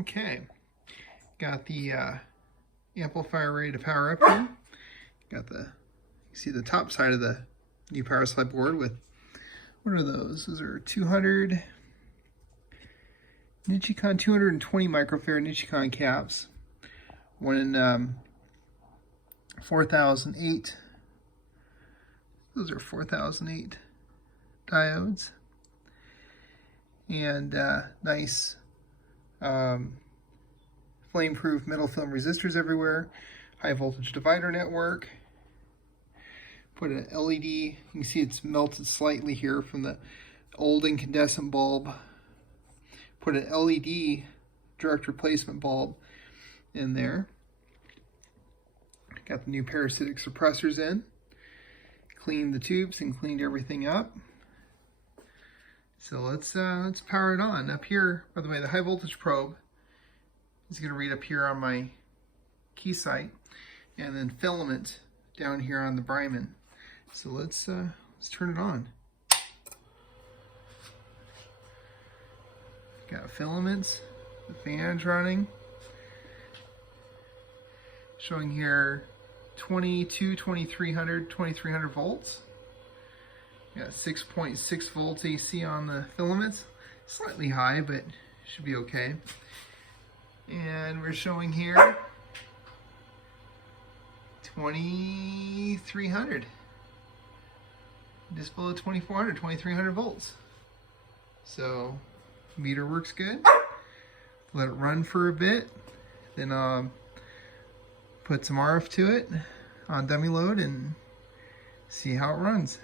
Okay, got the amplifier ready to power up here. Got the, you see the top side of the new power supply board with, what are those? Those are 200 Nichicon 220 microfarad Nichicon caps. One in 4008. Those are 4008 diodes. And nice flame-proof metal film resistors everywhere. High voltage divider network. Put an LED, you can see it's melted slightly here from the old incandescent bulb. Put an LED direct replacement bulb in there. Got the new parasitic suppressors in. Cleaned the tubes and cleaned everything up. So let's power it on. Up here, by the way, the high voltage probe is going to read up here on my key sight, and then filament down here on the Bryman. So let's turn it on. Got filaments, the fan's running. Showing here 2300 volts. Got 6.6 volts AC on the filaments. Slightly high, but should be okay. And we're showing here 2300. Just below 2400, 2300 volts. So meter works good. Let it run for a bit. Then put some RF to it on dummy load and see how it runs.